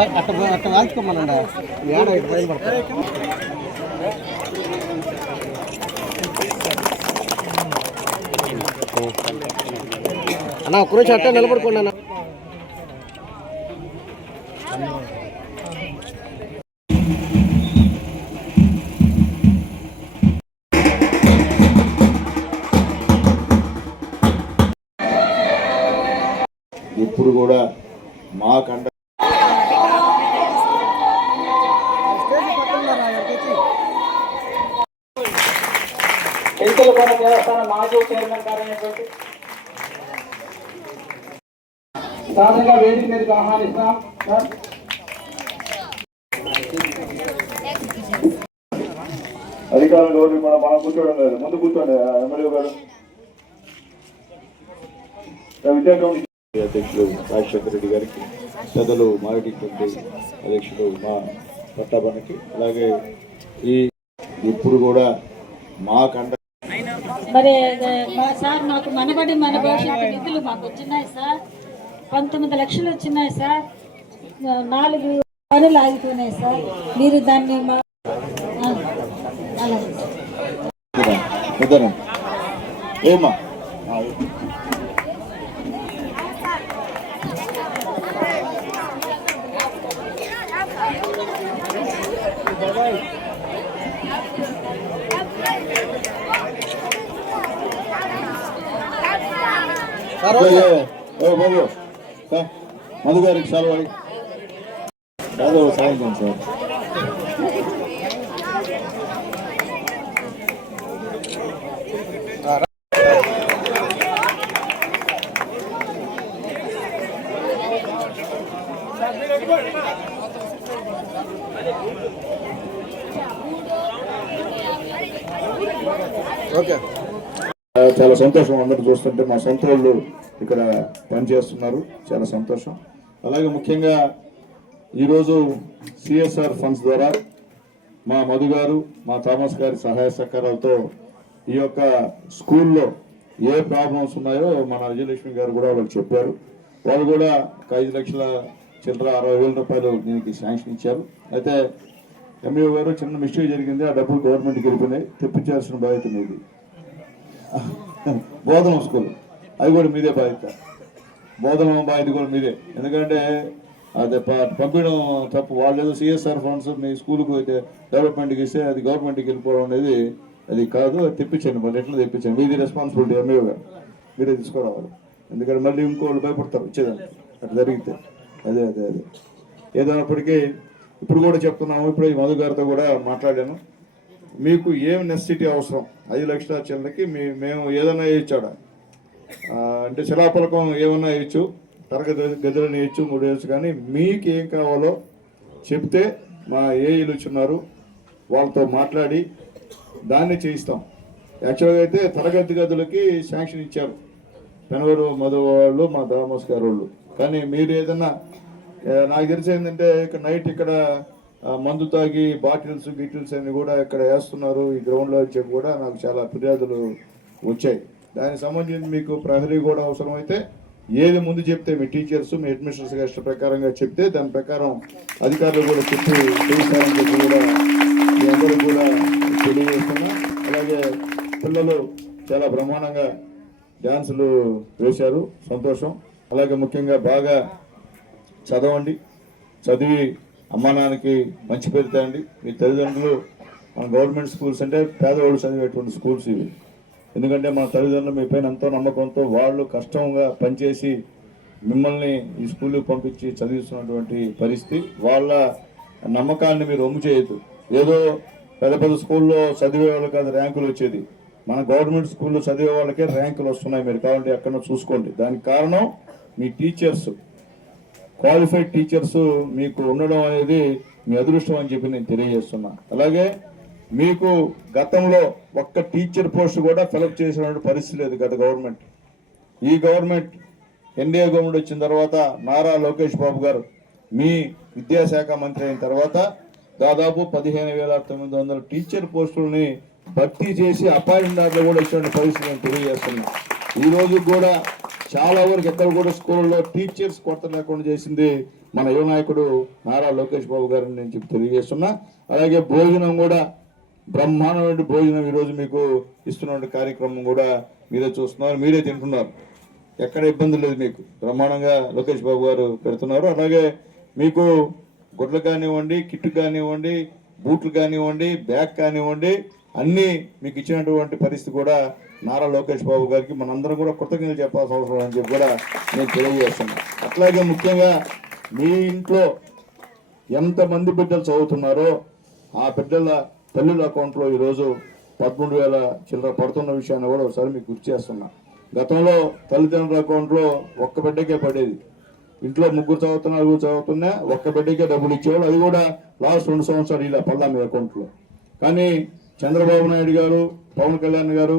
అట్ట వాల్చుకోమనండి ఏడ ఇటు పైన పడతారు అన్న ఒక్క రోజు అట్ట నిలబడుకోండి అన్న ఇప్పుడు కూడా మా కండ పెంచలకొండ దేవస్థానం మాజీ చైర్మన్ గారైనటువంటి సాధారణంగా వేదిక మీదకి ఆహ్వానిస్తాం సార్. అధికారులు గౌరవం కూడా మనం కూర్చోవడం లేదు, ముందు కూర్చోండి ఎమ్మెల్యే గారు. విద్యాకమిటీ అధ్యక్షులు రాజశేఖర రెడ్డి గారికి, పెద్దలు మారెడ్డి అధ్యక్షులు మా పట్టాభానికి, అలాగే ఈ ఇప్పుడు కూడా మా కండ మరి సార్ మాకు మనబడి మన భవిష్యత్తు నిధులు మాకు వచ్చినాయి సార్. 19 లక్షలు వచ్చినాయి సార్. 4 పనులు ఆగిపోయినాయి సార్. మీరు దాన్ని అలాగే ఏమా బాబు మధు గారికి సెలవు బాబు సాయంత్రం సార్. చాలా సంతోషం అందరూ చూస్తుంటే. మా సొంత వాళ్ళు ఇక్కడ పనిచేస్తున్నారు, చాలా సంతోషం. అలాగే ముఖ్యంగా ఈరోజు సిఎస్ఆర్ ఫండ్స్ ద్వారా మా మధు గారు, మా థామస్ గారి సహాయ సహకారాలతో ఈ యొక్క స్కూల్లో ఏ ప్రాబ్లమ్స్ ఉన్నాయో మన విజయలక్ష్మి గారు కూడా వాళ్ళకి చెప్పారు. వాళ్ళు కూడా 5 లక్షల చిల్లర 60,000 రూపాయలు దీనికి శాంక్షన్ ఇచ్చారు. అయితే ఎంఈఓ గారు చిన్న మిస్టేక్ జరిగింది, ఆ డబ్బులు గవర్నమెంట్కి వెళ్ళిపోయినాయి, తెప్పించాల్సిన బాధ్యత మీది. బోధనం స్కూల్ అది కూడా మీదే బాధ్యత, బోధనం బాధ్యత కూడా మీదే. ఎందుకంటే అది పంపించడం తప్పు. వాళ్ళు ఏదో సిఎస్ఆర్ ఫండ్స్ మీ స్కూల్కి అయితే డెవలప్మెంట్కి ఇస్తే అది గవర్నమెంట్కి వెళ్ళిపోవడం అనేది అది కాదు. అది తెప్పించండి, మళ్ళీ ఎట్లా తెప్పించండి, మీది రెస్పాన్సిబిలిటీ. ఎంఈఓ గారు మీరే తీసుకురావాలి, ఎందుకంటే మళ్ళీ ఇంకోళ్ళు భయపడతారు ఇచ్చేదానికి అట్లా జరిగితే. అదే అదే అదే ఏదైనప్పటికీ ఇప్పుడు కూడా చెప్తున్నాము. ఇప్పుడు ఈ మధు గారితో కూడా మాట్లాడాను. మీకు ఏం నెసెసిటీ అవసరం 5 లక్షల చిల్లరకి మేము ఏదైనా వేయచ్చాడా అంటే శిలాపలకం ఏమన్నా వేయచ్చు, తరగతి గదులను వేయచ్చు, 3 వేయచ్చు. కానీ మీకు ఏం కావాలో చెప్తే మా ఏఈలు వచ్చున్నారు, వాళ్ళతో మాట్లాడి దాన్ని చేయిస్తాం. యాక్చువల్గా అయితే తరగతి గదులకి శాంక్షన్ ఇచ్చారు పెనవరు మధు వాళ్ళు, మా థామస్ గారు వాళ్ళు. కానీ మీరు ఏదన్నా నాకు తెలిసి ఏంటంటే ఇక్కడ నైట్ ఇక్కడ మందు తాగి గిటిల్స్ అన్ని కూడా ఇక్కడ వేస్తున్నారు ఈ గ్రౌండ్లో వచ్చి కూడా నాకు చాలా ఫిర్యాదులు వచ్చాయి. దానికి సంబంధించి మీకు ప్రహరీ కూడా అవసరమైతే ఏది ముందు చెప్తే మీ టీచర్స్ మీ అడ్మినిస్ట్రేషన్ ఇష్ట ప్రకారంగా చెప్తే దాని ప్రకారం అధికారులు కూడా చెప్పి చేయిస్తారని చెప్పి కూడా మీ అందరూ కూడా తెలియజేస్తున్నా. అలాగే పిల్లలు చాలా బ్రహ్మాండంగా డ్యాన్సులు వేశారు, సంతోషం. అలాగే ముఖ్యంగా బాగా చదవండి, చదివి అమ్మా నాన్నకి మంచి పేరు తేండి. మీ తల్లిదండ్రులు మన గవర్నమెంట్ స్కూల్స్ అంటే పేదవాళ్ళు చదివేటువంటి స్కూల్స్ ఇవి. ఎందుకంటే మన తల్లిదండ్రులు మీ పైన ఎంతో నమ్మకంతో వాళ్ళు కష్టంగా పనిచేసి మిమ్మల్ని ఈ స్కూల్కి పంపించి చదివిస్తున్నటువంటి పరిస్థితి. వాళ్ళ నమ్మకాన్ని మీరు ఒమ్ము చేయొద్దు. ఏదో పెద్ద పెద్ద స్కూల్లో చదివే వాళ్ళకి అది ర్యాంకులు వచ్చేది, మన గవర్నమెంట్ స్కూల్లో చదివే వాళ్ళకే ర్యాంకులు వస్తున్నాయి. మీరు కావాలంటే ఎక్కడో చూసుకోండి. దానికి కారణం మీ టీచర్స్, క్వాలిఫైడ్ టీచర్స్ మీకు ఉండడం అనేది మీ అదృష్టం అని చెప్పి నేను తెలియజేస్తున్నా. అలాగే మీకు గతంలో ఒక్క టీచర్ పోస్ట్ కూడా ఫిలప్ చేసినటువంటి పరిస్థితి లేదు గత గవర్నమెంట్. ఈ గవర్నమెంట్ ఎన్డీఏ గవర్నమెంట్ వచ్చిన తర్వాత నారా లోకేష్ బాబు గారు మీ విద్యాశాఖ మంత్రి అయిన తర్వాత దాదాపు 15,900 టీచర్ పోస్టులని భర్తీ చేసి అపాయింట్మెంట్లో కూడా ఇచ్చిన పరిస్థితి నేను తెలియజేస్తున్నా. ఈ రోజు కూడా చాలా వరకు ఎక్కడ కూడా స్కూల్లో టీచర్స్ కొరత లేకుండా చేసింది మన యువ నాయకుడు నారా లోకేష్ బాబు గారిని నేను చెప్పి తెలియజేస్తున్నా. అలాగే భోజనం కూడా బ్రహ్మాండమైన భోజనం ఈరోజు మీకు ఇస్తున్న కార్యక్రమం కూడా మీరే చూస్తున్నారు, మీరే తింటున్నారు. ఎక్కడ ఇబ్బంది లేదు, మీకు బ్రహ్మాండంగా లోకేష్ బాబు గారు పెడుతున్నారు. అలాగే మీకు గుడ్లు కానివ్వండి, కిట్ కానివ్వండి, బూట్లు కానివ్వండి, బ్యాగ్ కానివ్వండి, అన్నీ మీకు ఇచ్చినటువంటి పరిస్థితి కూడా నారా లోకేష్ బాబు గారికి మనందరం కూడా కృతజ్ఞతలు చెప్పాల్సిన అవసరం అని చెప్పి కూడా నేను తెలియజేస్తున్నాను. అట్లాగే ముఖ్యంగా మీ ఇంట్లో ఎంతమంది బిడ్డలు చదువుతున్నారో ఆ బిడ్డల తల్లుల అకౌంట్లో ఈరోజు 13,000 చిల్లర పడుతున్న విషయాన్ని కూడా ఒకసారి మీకు గుర్తు చేస్తున్నా. గతంలో తల్లిదండ్రుల అకౌంట్లో ఒక్క బిడ్డకే పడేది. ఇంట్లో 3 చదువుతున్నా 4 చదువుతున్నా ఒక్క బిడ్డకే డబ్బులు ఇచ్చేవాళ్ళు. అది కూడా లాస్ట్ 2 సంవత్సరాలు ఇలా పడ్డా మీ అకౌంట్లో. కానీ చంద్రబాబు నాయుడు గారు, పవన్ కళ్యాణ్ గారు,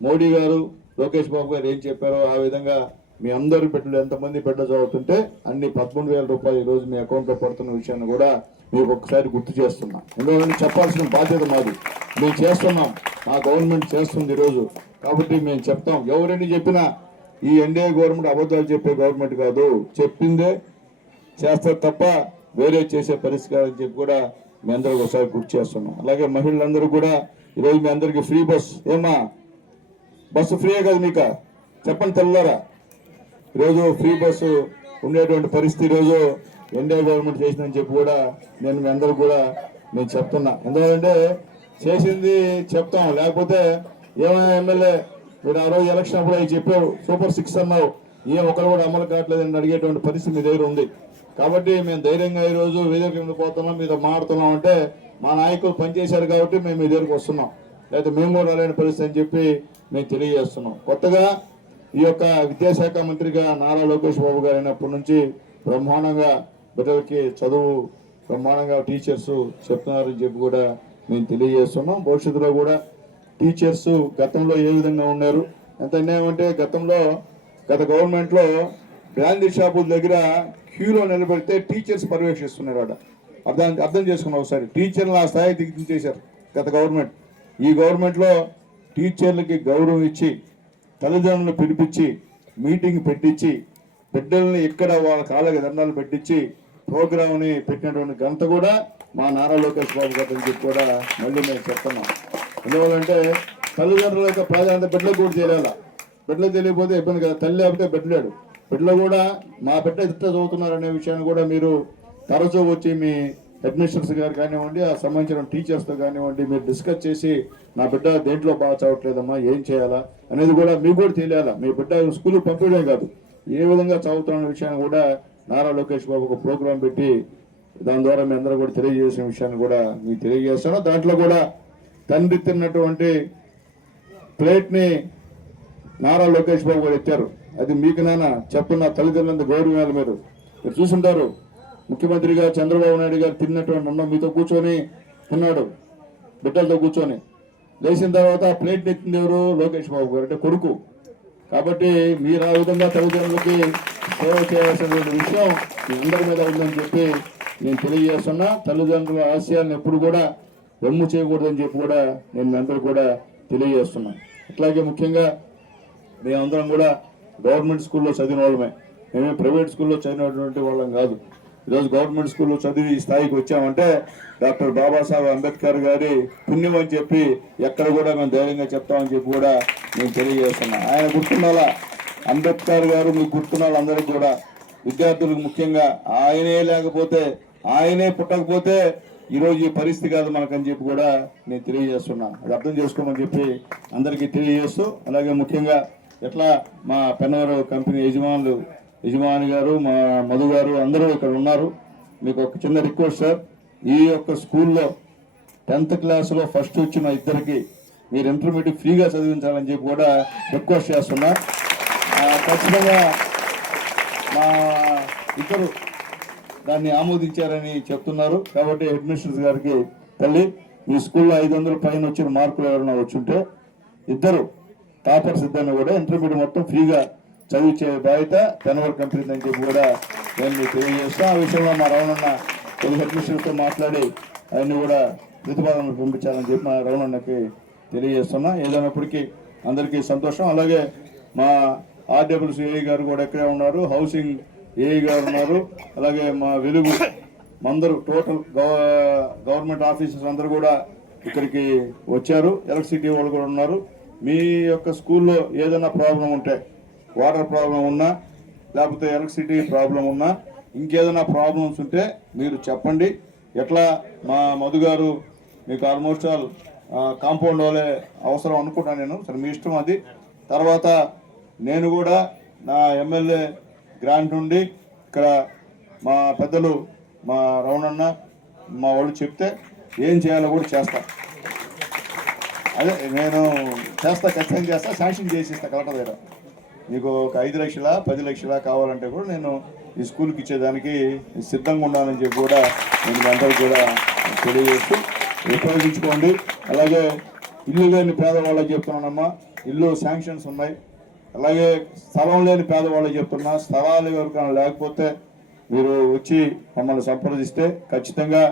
మోడీ గారు, లోకేష్ బాబు గారు ఏం చెప్పారో ఆ విధంగా మీ అందరి బిడ్డలు ఎంతమంది బిడ్డ చదువుతుంటే అన్ని 13,000 రూపాయలు ఈరోజు మీ అకౌంట్లో పడుతున్న విషయాన్ని కూడా మీకు ఒకసారి గుర్తు చేస్తున్నా. ఎందుకంటే చెప్పాల్సిన బాధ్యత మాది. మేము చేస్తున్నాం, మా గవర్నమెంట్ చేస్తుంది ఈరోజు. కాబట్టి మేము చెప్తాం. ఎవరైనా చెప్పినా ఈ ఎన్డీఏ గవర్నమెంట్ అబద్ధాలు చెప్పే గవర్నమెంట్ కాదు, చెప్పిందే చేస్తారు తప్ప వేరే చేసే పరిస్థితి కాదని చెప్పి కూడా మీ అందరికి ఒకసారి గుర్తు చేస్తున్నాం. అలాగే మహిళలందరూ కూడా ఈరోజు మీ అందరికీ ఫ్రీ బస్. ఏమా బస్సు ఫ్రీయే కదా మీకు? చెప్పండి తెల్లారా. ఈరోజు ఫ్రీ బస్సు ఉండేటువంటి పరిస్థితి ఈరోజు ఎన్డీఏ గవర్నమెంట్ చేసిందని చెప్పి కూడా నేను మీ అందరూ కూడా నేను చెప్తున్నా. ఎందుకంటే చేసింది చెప్తాం, లేకపోతే ఏమైనా ఎమ్మెల్యే మీరు ఆ రోజు ఎలక్షన్ అప్పుడు అవి చెప్పావు, సూపర్ 6 అన్నావు, ఒకరు కూడా అమలు కావట్లేదని అడిగేటువంటి పరిస్థితి మీ దగ్గర ఉంది. కాబట్టి మేము ధైర్యంగా ఈరోజు వేదిక మీద పోతున్నాం, మీతో మాడుతున్నాం అంటే మా నాయకులు పనిచేశారు కాబట్టి మేము మీ దగ్గరికి వస్తున్నాం, లేకపోతే మేము కూడా రాలేని పరిస్థితి అని చెప్పి మేము తెలియజేస్తున్నాం. కొత్తగా ఈ యొక్క విద్యాశాఖ మంత్రిగా నారా లోకేష్ బాబు గారు అయినప్పటి నుంచి బ్రహ్మాండంగా బిడ్డలకి చదువు బ్రహ్మాండంగా టీచర్స్ చెప్తున్నారని చెప్పి కూడా మేము తెలియజేస్తున్నాం. భవిష్యత్తులో కూడా టీచర్స్ గతంలో ఏ విధంగా ఉన్నారు, ఎంత అన్యాయం అంటే గత గవర్నమెంట్లో బ్రాందీ షాపుల దగ్గర క్యూలో నిలబెడితే టీచర్స్ పర్యవేక్షిస్తున్నారు. అర్థం చేసుకున్నాం ఒకసారి. టీచర్లు ఆ స్థాయి దించేశారు గత గవర్నమెంట్. ఈ గవర్నమెంట్లో టీచర్లకి గౌరవం ఇచ్చి, తల్లిదండ్రులను పిలిపించి, మీటింగ్ పెట్టించి, బిడ్డల్ని ఇక్కడ వాళ్ళ కాళ్ళకి దండాలు పెట్టించి ప్రోగ్రామ్ని పెట్టినటువంటి ఘనత కూడా మా నారా లోకేష్ బాబు గారు అని చెప్పి కూడా మళ్ళీ మేము చెప్తున్నాం. ఎందువల్లంటే తల్లిదండ్రుల యొక్క ప్రాధాన్యత బిడ్డలకు కూడా తెలియాల. బిడ్డలు తెలియకపోతే ఇబ్బంది కదా. తల్లి లేకపోతే బిడ్డలేడు. బిడ్డలు కూడా మా బిడ్డ ఎంత చదువుతున్నారు అనే విషయాన్ని కూడా మీరు తరచూ వచ్చి మీ హెడ్ మిస్టర్స్ గారు కానివ్వండి, ఆ సంబంధించిన టీచర్స్తో కానివ్వండి, మీరు డిస్కస్ చేసి నా బిడ్డ దేంట్లో బాగా చదవట్లేదమ్మా, ఏం చేయాలా అనేది కూడా మీకు కూడా తెలియాలా. మీ బిడ్డ స్కూల్కి పంపించడమే కాదు, ఏ విధంగా చదువుతున్న విషయాన్ని కూడా నారా లోకేష్ బాబు ఒక ప్రోగ్రాం పెట్టి దాని ద్వారా మీ అందరూ కూడా తెలియజేసిన విషయాన్ని కూడా మీకు తెలియజేస్తాను. దాంట్లో కూడా తండ్రి తిన్నటువంటి ప్లేట్ని నారా లోకేష్ బాబు గారు ఎత్తారు. అది మీకు నాన్న చెప్తున్న తల్లిదండ్రులంత గౌరవం మీరు చూసుంటారు. ముఖ్యమంత్రిగా చంద్రబాబు నాయుడు గారు తిన్నటువంటి అన్నం మీతో కూర్చొని తిన్నాడు, బిడ్డలతో కూర్చొని. లేచిన తర్వాత ప్లేట్ని ఎత్తింది ఎవరు? లోకేష్ బాబు గారు, అంటే కొడుకు. కాబట్టి మీరు ఆ విధంగా తల్లిదండ్రులకి సేవ చేయాల్సినటువంటి విషయం మీ అందరి మీద ఉందని చెప్పి నేను తెలియజేస్తున్నా. తల్లిదండ్రుల ఆశయాలను ఎప్పుడు కూడా వెమ్ము చేయకూడదని చెప్పి కూడా నేను మీ అందరూ కూడా తెలియజేస్తున్నాను. అట్లాగే ముఖ్యంగా మేమందరం కూడా గవర్నమెంట్ స్కూల్లో చదివిన వాళ్ళమే, మేమే ప్రైవేట్ స్కూల్లో చదివినటువంటి వాళ్ళం కాదు. ఈరోజు గవర్నమెంట్ స్కూల్లో చదివి ఈ స్థాయికి వచ్చామంటే డాక్టర్ బాబాసాహెబ్ అంబేద్కర్ గారి పుణ్యం అని చెప్పి ఎక్కడ కూడా మేము ధైర్యంగా చెప్తామని చెప్పి కూడా నేను తెలియజేస్తున్నా. ఆయన గుర్తుండాలా, అంబేద్కర్ గారు మీకు గుర్తున్న అందరికీ కూడా, విద్యార్థులకు ముఖ్యంగా ఆయనే లేకపోతే, ఆయనే పుట్టకపోతే ఈరోజు ఈ పరిస్థితి కాదు మనకని చెప్పి కూడా నేను తెలియజేస్తున్నా. అది అర్థం చేసుకోమని చెప్పి అందరికీ తెలియజేస్తూ, అలాగే ముఖ్యంగా ఎట్లా మా పెన్నవరం కంపెనీ యజమాని గారు, మా మధు గారు అందరూ ఇక్కడ ఉన్నారు. మీకు ఒక చిన్న రిక్వెస్ట్ సార్, ఈ యొక్క స్కూల్లో 10th క్లాస్లో ఫస్ట్ వచ్చిన ఇద్దరికి మీరు ఇంటర్మీడియట్ ఫ్రీగా చదివించాలని చెప్పి కూడా రిక్వెస్ట్ చేస్తున్నా. ఖచ్చితంగా మా ఇద్దరు దాన్ని ఆమోదించారని చెప్తున్నారు. కాబట్టి హెడ్ మిస్టర్స్ గారికి, తల్లి మీ స్కూల్లో 500 పైన వచ్చిన మార్కులు ఎవరైనా వచ్చుంటే ఇద్దరు టాపర్స్ ఇద్దరిని కూడా ఇంటర్మీడియట్ మొత్తం ఫ్రీగా చదివించే బాధ్యత పెన్నవరం కంపెనీ అని చెప్పి కూడా నేను మీకు తెలియజేస్తాను. ఆ విషయంలో మా రమణన్న హెడ్ మిస్టర్స్తో మాట్లాడి ఆయన్ని కూడా ప్రతిపాదనలు పంపించాలని చెప్పి మా రమణన్నకి తెలియజేస్తున్నా. ఏదైనప్పటికీ అందరికీ సంతోషం. అలాగే మా ఆర్డబ్ల్యూసీ ఏఈ గారు కూడా ఇక్కడే ఉన్నారు, హౌసింగ్ ఏఈ గారు ఉన్నారు, అలాగే మా వెలుగు అందరూ టోటల్ గవర్నమెంట్ ఆఫీసర్స్ అందరూ కూడా ఇక్కడికి వచ్చారు. ఎలక్ట్రిసిటీ వాళ్ళు కూడా ఉన్నారు. మీ యొక్క స్కూల్లో ఏదైనా ప్రాబ్లం ఉంటే, వాటర్ ప్రాబ్లం ఉన్నా, లేకపోతే ఎలక్ట్రిసిటీ ప్రాబ్లం ఉన్నా, ఇంకేదైనా ప్రాబ్లమ్స్ ఉంటే మీరు చెప్పండి. ఎట్లా మా మధు గారు మీకు ఆల్మోస్ట్ ఆల్ కాంపౌండ్ వాళ్ళే అవసరం అనుకుంటాను నేను, సరే మీ ఇష్టం అది. తర్వాత నేను కూడా నా ఎమ్మెల్యే గ్రాంట్ నుండి ఇక్కడ మా పెద్దలు మా రమణన్న మా వాళ్ళు చెప్తే ఏం చేయాలో కూడా చేస్తా. అదే నేను చేస్తా, ఖచ్చితంగా చేస్తా, శాంక్షన్ చేసిస్తా కలెక్టర్ దగ్గర. మీకు ఒక 5 లక్షల 10 లక్షల కావాలంటే కూడా నేను ఈ స్కూల్కి ఇచ్చేదానికి సిద్ధంగా ఉండాలని చెప్పి కూడా నేను అందరికీ కూడా తెలియజేస్తూ ఉపయోగించుకోండి. అలాగే ఇల్లు లేని పేదవాళ్ళకి చెప్తున్నానమ్మా, ఇల్లు శాంక్షన్స్ ఉన్నాయి. అలాగే స్థలం లేని పేదవాళ్ళకి చెప్తున్నా, స్థలాలు ఎవరికైనా లేకపోతే మీరు వచ్చి మమ్మల్ని సంప్రదిస్తే ఖచ్చితంగా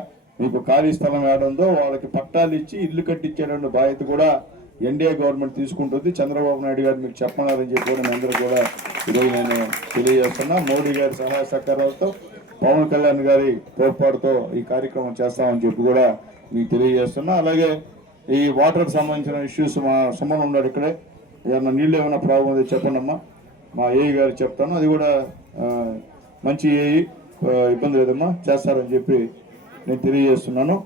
మీకు ఖాళీ స్థలం ఏడందో వాళ్ళకి పట్టాలు ఇచ్చి ఇల్లు కట్టించేటువంటి బాధ్యత కూడా ఎన్డీఏ గవర్నమెంట్ తీసుకుంటుంది. చంద్రబాబు నాయుడు గారు మీకు చెప్పన్నారని చెప్పి కూడా నేను అందరూ కూడా ఈరోజు నేను తెలియజేస్తున్నా. మోడీ గారి సహాయ సహకారాలతో, పవన్ కళ్యాణ్ గారి తోడ్పాటుతో ఈ కార్యక్రమం చేస్తామని చెప్పి కూడా మీకు తెలియజేస్తున్నా. అలాగే ఈ వాటర్కి సంబంధించిన ఇష్యూస్ మా సుమన్ ఉన్నాడు ఇక్కడే, ఏమన్నా నీళ్ళు ఏమైనా ప్రాబ్లం ఉంది చెప్పండి అమ్మా, మా ఏఈ గారికి చెప్తాను. అది కూడా మంచి ఏఈ, ఇబ్బంది లేదమ్మా, చేస్తారని చెప్పి నేను తెలియజేస్తున్నాను.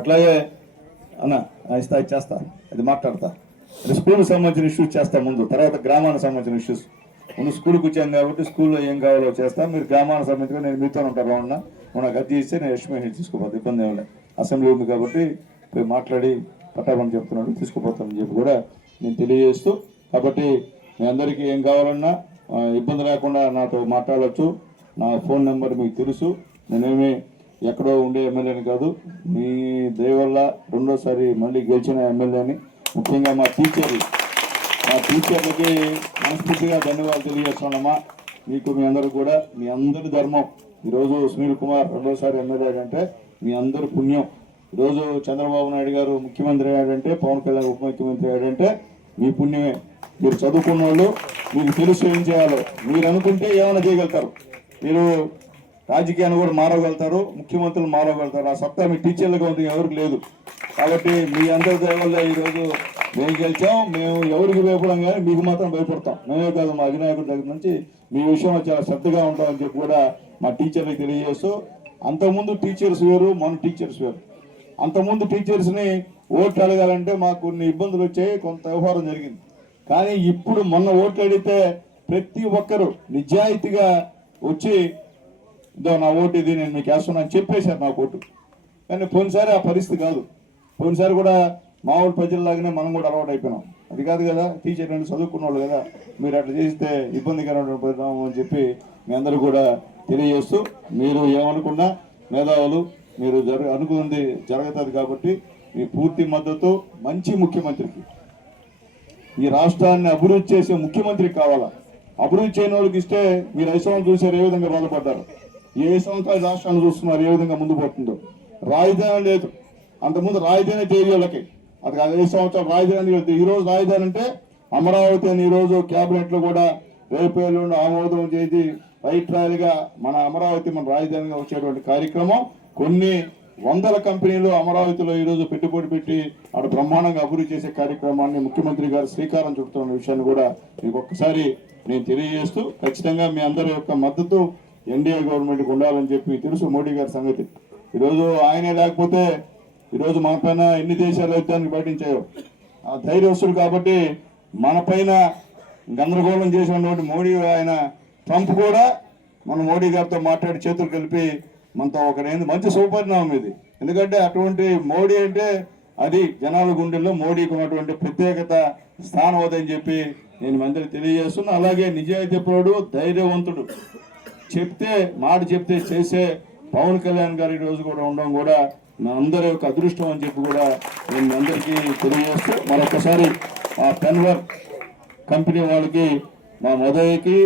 అట్లాగే అన్న ఇస్తా చేస్తా, అది మాట్లాడతా. అది స్కూల్కి సంబంధించిన ఇష్యూస్ చేస్తా ముందు, తర్వాత గ్రామానికి సంబంధించిన ఇష్యూస్. ముందు స్కూల్కి వచ్చాను కాబట్టి స్కూల్లో ఏం కావాలో చేస్తాను. మీరు గ్రామానికి సంబంధించిన నేను మీతో ఉంటాను. రావన్నా నాకు అర్జీ ఇస్తే నేను ఎస్టిమేషన్ తీసుకోపోతే ఇబ్బంది ఏమి లేదు. అసెంబ్లీ ఉంది కాబట్టి పోయి మాట్లాడి పట్టామని చెప్తున్నాడు, తీసుకుపోతామని చెప్పి కూడా నేను తెలియజేస్తూ, కాబట్టి మీ అందరికీ ఏం కావాలన్నా ఇబ్బంది లేకుండా నాతో మాట్లాడవచ్చు. నా ఫోన్ నెంబర్ మీకు తెలుసు. నేనేమి ఎక్కడో ఉండే ఎమ్మెల్యేని కాదు, మీ దయ వల్ల రెండోసారి మళ్ళీ గెలిచిన ఎమ్మెల్యేని. ముఖ్యంగా మా టీచర్లకి మనస్ఫూర్తిగా ధన్యవాదాలు తెలియజేస్తున్నామా. మీకు మీ అందరూ కూడా మీ అందరి ధర్మం. ఈరోజు సునీల్ కుమార్ రెండోసారి ఎమ్మెల్యే అంటే మీ అందరి పుణ్యం. ఈరోజు చంద్రబాబు నాయుడు గారు ముఖ్యమంత్రి అయ్యాడంటే, పవన్ కళ్యాణ్ ఉప ముఖ్యమంత్రి అయ్యాడంటే మీ పుణ్యమే. మీరు చదువుకున్న వాళ్ళు, మీకు తెలుసు ఏం చేయాలో. మీరు అనుకుంటే ఏమైనా చేయగలుగుతారు. మీరు రాజకీయాన్ని కూడా మారగలుగుతారు, ముఖ్యమంత్రులు మారగలుగుతారు. ఆ సత్తా మీ టీచర్లుగా ఉంది, ఎవరికి లేదు. కాబట్టి మీ అందరి దయ వల్ల ఈరోజు మేము గెలిచాం. మేము ఎవరికి భయపడం కానీ మీకు మాత్రం భయపడతాం. మేమే కాదు, మా అధినాయకుడి దగ్గర నుంచి మీ విషయంలో చాలా శ్రద్ధగా ఉంటామని చెప్పి కూడా మా టీచర్లకు తెలియజేస్తూ, అంతకుముందు టీచర్స్ వేరు, మన టీచర్స్ వేరు. అంతకుముందు టీచర్స్ని ఓట్లు అడగాలంటే మాకు కొన్ని ఇబ్బందులు వచ్చాయి, కొంత వ్యవహారం జరిగింది. కానీ ఇప్పుడు మొన్న ఓట్లు అడిగితే ప్రతి ఒక్కరూ నిజాయితీగా వచ్చి ఇదో నా ఓటు ఇది, నేను మీకు వేస్తున్నాను చెప్పేశారు నా ఓటు. కానీ పోయినసారి ఆ పరిస్థితి కాదు. పోయినసారి కూడా మామూలు ప్రజల్లాగానే మనం కూడా అలవాటు అయిపోయినాం. అది కాదు కదా, టీచర్ నేను చదువుకున్న వాళ్ళు కదా, మీరు అట్లా చేస్తే ఇబ్బందికరమైన పరిణామం అని చెప్పి మీ అందరూ కూడా తెలియజేస్తూ, మీరు ఏమనుకున్నా మేధావులు, మీరు అనుకుంది జరుగుతుంది కాబట్టి మీ పూర్తి మద్దతు. మంచి ముఖ్యమంత్రికి, ఈ రాష్ట్రాన్ని అభివృద్ధి చేసే ముఖ్యమంత్రికి కావాలా. అభివృద్ధి చేయని వాళ్ళకి ఇస్తే మీరు 5 సంవత్సరాలు చూసారు ఏ విధంగా బాధపడ్డారు. ఏ సంవత్సరాలు రాష్ట్రాన్ని చూస్తున్నారు ఏ విధంగా ముందు పోతుందో. రాజధాని లేదు, అంతకుముందు రాజధాని ఏరియాలకి, అది 5 సంవత్సరాలు రాజధాని వెళ్తే ఈరోజు రాజధాని అంటే అమరావతి అని ఈరోజు క్యాబినెట్లో కూడా రేపు ఎల్లుండి ఆమోదం చేసి రైట్ రాయల్గా మన అమరావతి మన రాజధానిగా వచ్చేటువంటి కార్యక్రమం. కొన్ని వందల కంపెనీలు అమరావతిలో ఈరోజు పెట్టుబడి పెట్టి అటు బ్రహ్మాండంగా అభివృద్ధి చేసే కార్యక్రమాన్ని ముఖ్యమంత్రి గారు శ్రీకారం చుడుతున్న విషయాన్ని కూడా మీకు ఒక్కసారి నేను తెలియజేస్తూ, ఖచ్చితంగా మీ అందరి యొక్క మద్దతు ఎన్డీఏ గవర్నమెంట్కి ఉండాలని చెప్పి తెలుసు మోడీ గారి సంగతి. ఈరోజు ఆయనే లేకపోతే ఈరోజు మన పైన ఎన్ని దేశాలు యుద్ధానికి పాటించాయో. ఆ ధైర్యస్తుడు కాబట్టి మన పైన గందరగోళం చేసినటువంటి మోడీ, ఆయన ట్రంప్ కూడా మన మోడీ గారితో మాట్లాడి చేతులు కలిపి మనతో ఒకరేంది మంచి సుపరిణామం ఇది. ఎందుకంటే అటువంటి మోడీ అంటే అది జనాల గుండెల్లో మోడీకి ఉన్నటువంటి ప్రత్యేకత స్థానం అవుతుందని చెప్పి నేను అందరికీ తెలియజేస్తున్నా. అలాగే నిజాయితీపరుడు, ధైర్యవంతుడు, చెప్తే మాట చెప్తే చేసే పవన్ కళ్యాణ్ గారు ఈరోజు కూడా ఉండడం కూడా నా అందరి యొక్క అదృష్టం అని చెప్పి కూడా నేను అందరికీ తెలియజేస్తూ, మరొకసారి మా పెన్వర్ కంపెనీ వాళ్ళకి, మా మదయ్యకి,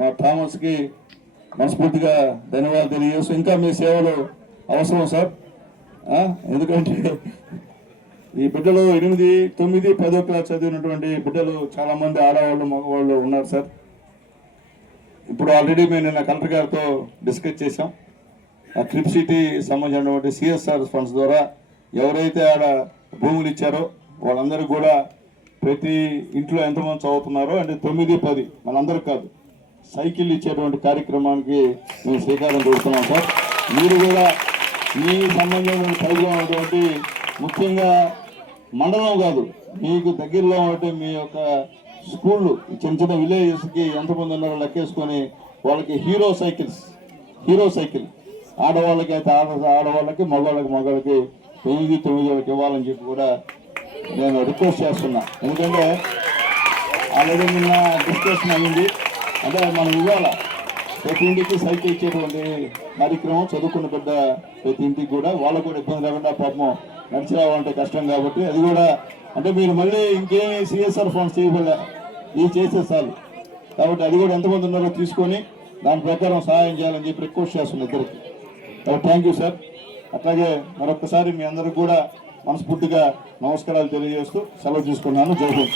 మా థామస్కి మనస్ఫూర్తిగా ధన్యవాదాలు తెలియజేస్తూ, ఇంకా మీ సేవలు అవసరం సార్. ఎందుకంటే ఈ బిడ్డలు 8, 9, 10 క్లాస్ చదివినటువంటి బిడ్డలు చాలామంది ఆడవాళ్ళు మగవాళ్ళు ఉన్నారు సార్. ఇప్పుడు ఆల్రెడీ మేము నిన్న కలెక్టర్ గారితో డిస్కస్ చేసాం. ఆ ట్రిప్ సిటీ సంబంధించినటువంటి సిఎస్ఆర్ ఫండ్స్ ద్వారా ఎవరైతే ఆడ భూములు ఇచ్చారో వాళ్ళందరికీ కూడా ప్రతి ఇంట్లో ఎంతమంది చదువుతున్నారో అంటే 9, 10 మనందరికి కాదు సైకిల్ ఇచ్చేటువంటి కార్యక్రమానికి మేము శ్రీకారం చుడుతున్నాం సార్. మీరు కూడా మీ సంబంధించిన పరిధిలో ఉన్నటువంటి ముఖ్యంగా మండలం కాదు మీకు దగ్గరలో ఉంటే మీ యొక్క స్కూళ్ళు చిన్న చిన్న విలేజెస్కి ఎంతమంది ఉన్నారో లెక్కేసుకొని వాళ్ళకి హీరో సైకిల్ ఆడవాళ్ళకి అయితే ఆడవాళ్ళకి మగవాళ్ళకి 8, 9 వాళ్ళకి ఇవ్వాలని చెప్పి కూడా నేను రిక్వెస్ట్ చేస్తున్నా. ఎందుకంటే ఆల్రెడీ నిన్న డిస్కషన్ అయ్యింది. అంటే మనం ఇవాళ ప్రతి ఇంటికి సైకిల్ ఇచ్చేటువంటి కార్యక్రమం చదువుకున్న బిడ్డ ప్రతి ఇంటికి కూడా వాళ్ళకు కూడా ఇబ్బంది లేకుండా పాపం నడిచి రావాలంటే కష్టం కాబట్టి అది కూడా అంటే మీరు మళ్ళీ ఇంకేమి సిఎస్ఆర్ ఫండ్స్ చేయబడ ఇవి చేసేసారు కాబట్టి అది కూడా ఎంతమంది ఉన్నారో తీసుకొని దాని ప్రకారం సహాయం చేయాలని చెప్పి రిక్వెస్ట్ చేస్తున్నాను ఇద్దరికి. కాబట్టి థ్యాంక్ యూ సార్. అట్లాగే మరొకసారి మీ అందరికి కూడా మనస్ఫూర్తిగా నమస్కారాలు తెలియజేస్తూ సెలవు తీసుకున్నాను. జై హింద్.